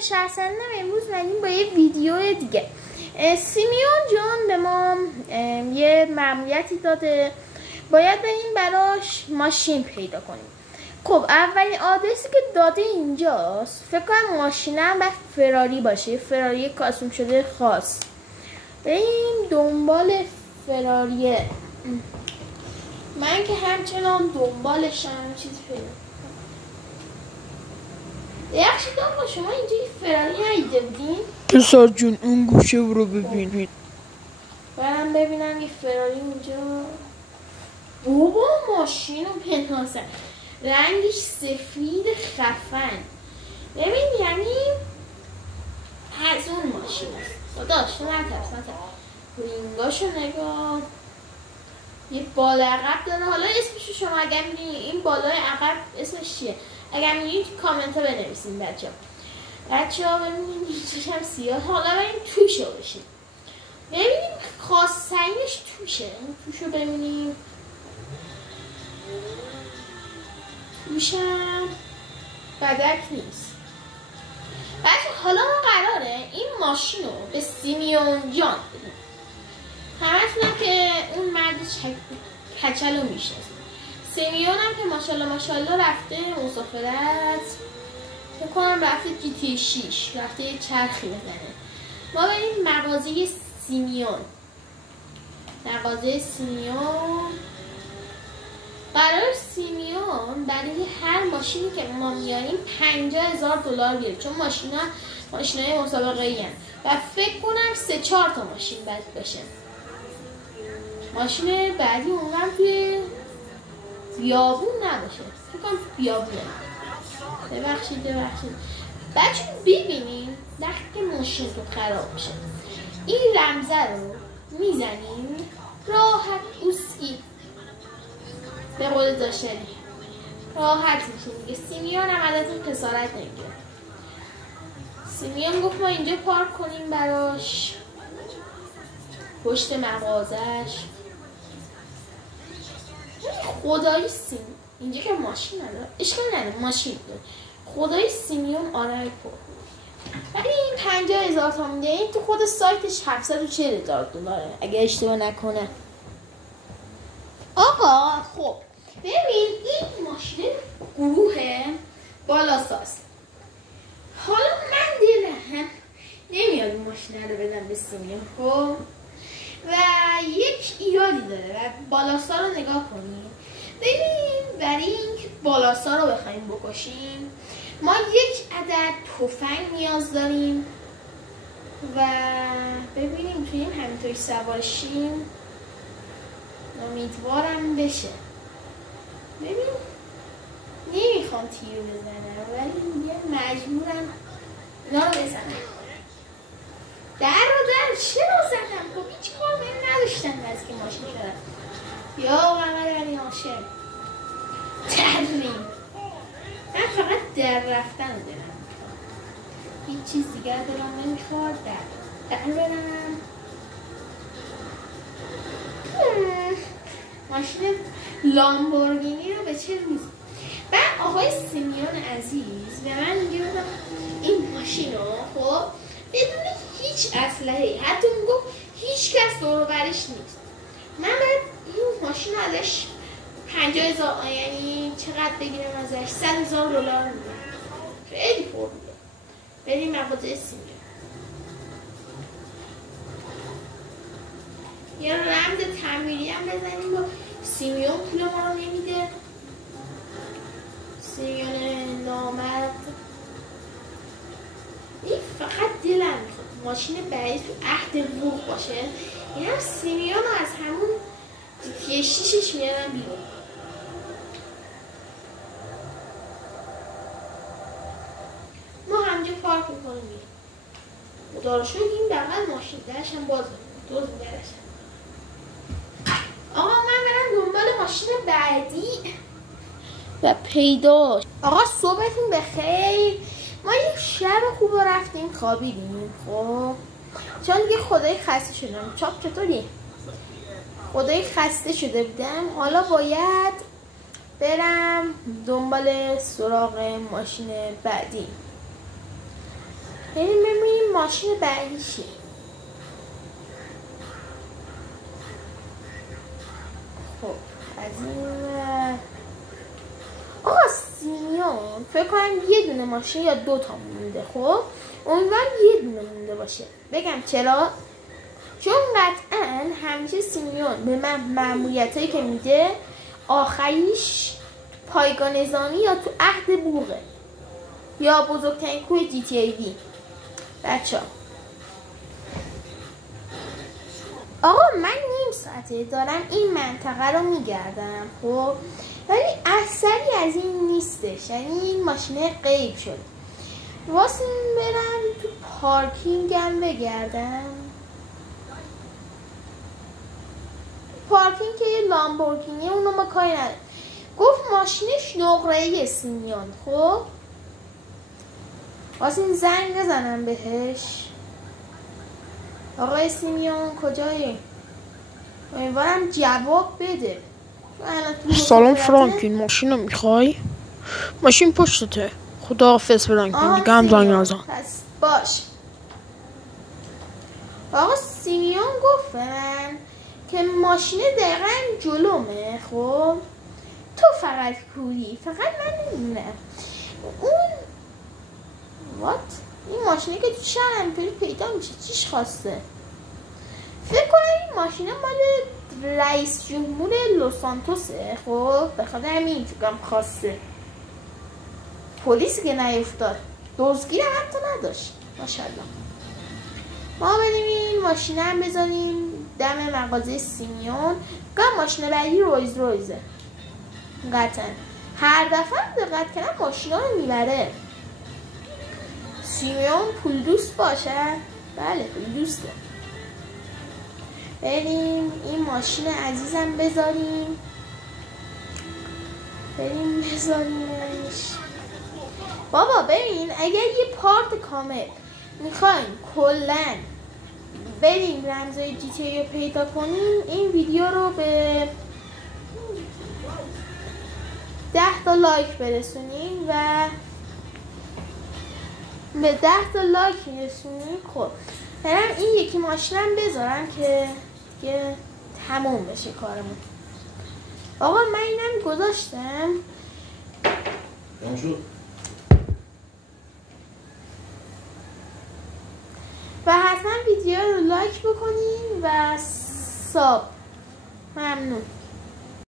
شهرسندم امروز اومدیم با یه ویدیو دیگه. سیمیون جان به ما یه مأموریتی داده، باید بریم براش ماشین پیدا کنیم. خب اولین آدرسی که داده اینجاست، فکر کنم ماشینم باید فراری باشه، فراری کاستوم شده خاص. بریم دنبال فراریه. من که همچنان دنبالشم چیز پیدا. یخشی دام شما اینجا فراری ندیده بودین؟ پسر جون اون گوشه رو ببینید. برم ببینم یه فراری اونجا. بابا ماشین رو بنازن، رنگش سفید خفن. ببین یعنی از اون ماشین هست. داشت نترس رینگاشو نگاه، یه بالا عقب داره. حالا اسمشو شما اگر میدونی این بالای عقب اسمش چیه، اگر میدونی تو کامنت ها بنویسین بچه ها ببینیم اینجاش هم سیاه. حالا بریم توشو بشیم ببینیم خواستنش توشه. توشو ببینیم، توشم بدک نیست. بچه حالا ما قراره این ماشین رو به سیمیون جان بدیم. همتونم که اون مرد کچل رو میشناسید. سیمیون هم که ماشالله رفته مسافرت، فکر کنم رفته GTA 6 رفته یه چرخی بزنه. ما بریم مغازه سیمیون. مغازه سیمیون قرار سیمیون برای هر ماشینی که ما میاریم $50,000 بیاره، چون ماشینای مسابقه ای هست و فکر کنم 3-4 تا ماشین باید باشه. ماشین بعدی اونم توی بیابون نباشه، فکر کنم بیابونه. ببخشید بچه ببینیم وقتی که ماشین تو خراب میشه این رمزه رو میزنیم راحت اوسکی به قول داشتنی راحت میشه دیگه. سیمیون هم ازتون خسارت نمیگیره. سیمیون گفت ما اینجا پارک کنیم براش پشت مغازش. خدایی اینجا که ماشین نداره، اشکال نداره ماشین داره. خدایی سیمیون آره پر. ولی این 50,000 تا میده، این تو خود سایتش $740,000 اگه اشتباه نکنه. آقا خب ببین این ماشین گروه بالاساز. حالا من دلم نمیاد این ماشین رو بدم به سیمیون خب، و یک ایرادی داره و بالاسا رو نگاه کنیم. ببین برای اینکه بالاسا رو بخوایم بکشیم ما یک عدد تفنگ نیاز داریم و ببینیم میتونیم همینطوری سوارشیم. امیدوارم بشه. ببین نمیخوام تیرو بزنم ولی میگه مجبورم اینا رو بزنم. در چرا زدم؟ خب هیچ کار من نداشتم از که ماشین شدم. یا محمد علی هاشم ترین من فقط در رفتن دارم، هیچ چیز دیگر دارم نمیخواد. در برم ماشین لامبورگینی رو به چه روز. بعد آقای سیمیون عزیز به من میگه این ماشین رو خب بدون هیچ اسلحه، حتی میگفت هیچ کس دور و برش نیست. من باید این ماشین ازش 50,000 یعنی چقدر بگیرم ازش؟ $100,000 میده. خیلی پر میده. بریم مغازه سیمیون. یه رمز تعمیری هم بزنیم و سیمیون پول ما رو نمیده. سیمیون نامرد. این فقط دلم میخواد ماشین بعدی تو عهد روح باشه، یه هم سیمیون رو از همون GTA 6 میارم بیرون. ما همجا پارک میکنیم بیرون. خدا رو شکر این بغل ماشین درش هم باز دوز درش. آقا من برم دنبال ماشین بعدی و پیداش. آقا صبحتون بخیر. ما یک شب خوب رفتیم خوابیدیم خب، چون دیگه خدای خسته شدم. چاپ چطوری؟ خدای خسته شده بودم. حالا باید برم دنبال سراغ ماشین بعدی. ماشین بعدی چیه؟ خب از این آقا سیمیون فکر کنم یه دونه ماشین یا 2 تا مونده. خب امیدوارم یه دونه مونده باشه. بگم چرا؟ چون قطعا همیشه سیمیون به من مأموریتایی که میده آخریش پایگاه نظامی یا تو عهد بوغه یا بزرگترین کوه جی تی ای دی. بچه آقا من نیم ساعته دارم این منطقه رو میگردم، خب ولی اثری از این نیستش، یعنی این ماشینه غیب شد. واسه برم تو پارکینگم بگردم. پارکینگ که یه لامبورگینی اونو ما کاری ندارم. گفت ماشینش نقره‌ای سیمیون. خب واسه این زنگ بزنم بهش. آقای سیمیون کجایی؟ امیدوارم جواب بده. سلام فرانکین، ماشین رو میخوای؟ ماشین پشتته. خداحافظ فرانکین، دیگه هم زنگ نزن. پس باش. آقا سیمیون گفت من که ماشین دقیقا جلومه. خب تو فقط کوری، فقط من نمیدونم اون این ماشینه که تو شهر همینطوری پیدا میشه چیش خواسته. فکر کنم این ماشینه مال رئیس جمهور لس سانتوسه. خب بخاطر همین فکرم خواسته. پلیس که نیفتاد، دزدگیر هم حتی نداشت. ماشاءالله. ما بریم این ماشینه هم بذاریم دم مغازه سیمیون. گم ماشینه بعدی رویزه قطعا. هر دفعه هم دقت کردم ماشینا رو میبره. سیمیون پول دوست باشه؟ بله پول دوسته. بریم این ماشین عزیزم بذاریم. بذاریمش. بابا ببین اگر یه پارت کامل میخوایم کلن بریم رمزای جی تی ای رو پیدا کنیم، این ویدیو رو به 10 تا لایک برسونیم و به 10 تا لایک برسونیم. خب برم این یکی ماشینم بذارم که دیگه تموم بشه کارمون. آقا من اینم گذاشتم. و حتما ویدیو رو لایک بکنین و ساب. ممنون.